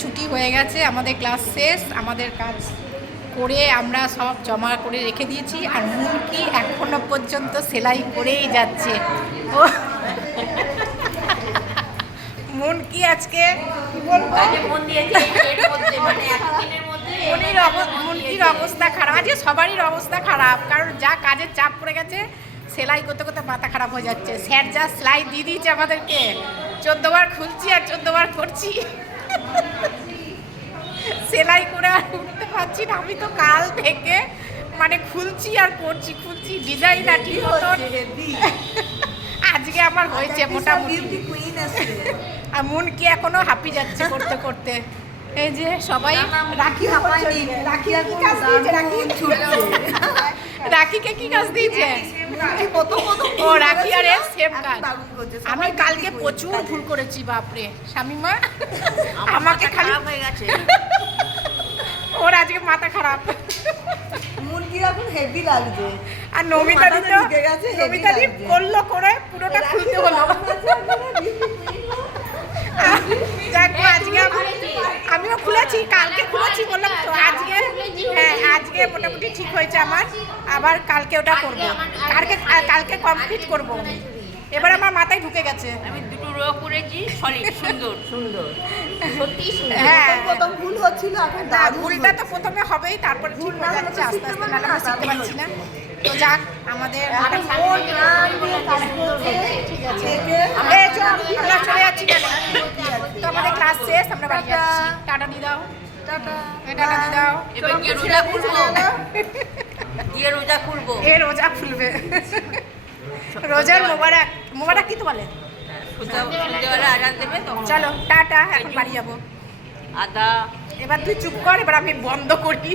ছুটি হয়ে গেছে, আমাদের ক্লাস শেষ, আমাদের কাজ করে আমরা সব জমা করে রেখে দিয়েছি। আর মুনকি এখনো পর্যন্ত সেলাই করেই যাচ্ছে। ও মুনকি আজকে কি বলবো, মুনকির অবস্থা খারাপ, আজকে সবারই অবস্থা খারাপ, কারণ যা কাজের চাপ পড়ে গেছে, সেলাই করতে করতে মাথা খারাপ হয়ে যাচ্ছে। স্যার যা সেলাই দিয়ে দিয়েছে আমাদেরকে, 14 বার খুলছি আর 14 বার করছি। সেলাই করে আর উঠতে পারছি না। আমি তো কাল থেকে মানে খুলছি আর করছি, খুলছি, ডিজাইন আর ঠিক মতো। আজকে আমার হয়েছে মোটামুটি। আর মুনকি এখনো হাঁপি যাচ্ছে করতে করতে। এই যে সবাই রাখিকে কি কাজ দিয়েছে? ও রাখি আর সেম কাজ। আমি কালকে প্রচুর ভুল করেছি, বাপরে শামিমা, আমাকে খালি হয়ে গেছে। ওর আজকে মাথা খারাপ। মুরগির এখন হেভি লাগছে। আর নমিতা দি করলো করে পুরোটা খুলতে হলো। আজকে আমিও খুলেছি, কালকে খুলেছি বললাম তো। আজকে হ্যাঁ, আজকে মোটামুটি ঠিক হয়েছে আমার। আবার কালকে ওটা করবো, কালকে কমপ্লিট করবো। এবার আমার মাথায় ঢুকে গেছে। আমি দুটো রো করেছি, সলিড সুন্দর সুন্দর। সত্যি সুন্দর। হ্যাঁ, প্রথম ভুল হচ্ছিল, এখন ভুলটা তো প্রথমে হবেই, তারপরে ঠিক হয়ে যাচ্ছে আস্তে আস্তে, নাহলে আমরা শিখতে পারছি না। তো যাক, আমাদের ঠিক আছে, আমরা চলে যাচ্ছি। তো আমাদের ক্লাস শেষ, আমরা বাড়ি যাচ্ছি। টাটা দিয়ে দাও, টাটা দিয়ে দাও। এবার গিয়ে রোজা খুলবো, গিয়ে রোজা খুলবো। এ রোজা খুলবে, রোজার মোবারক কি তো বলে? সন্ধ্যেবেলা আজান দেবে তো। চলো টাটা, এখন বাড়ি যাবো। আদা এবার তুই চুপ কর, এবার আমি বন্ধ করি।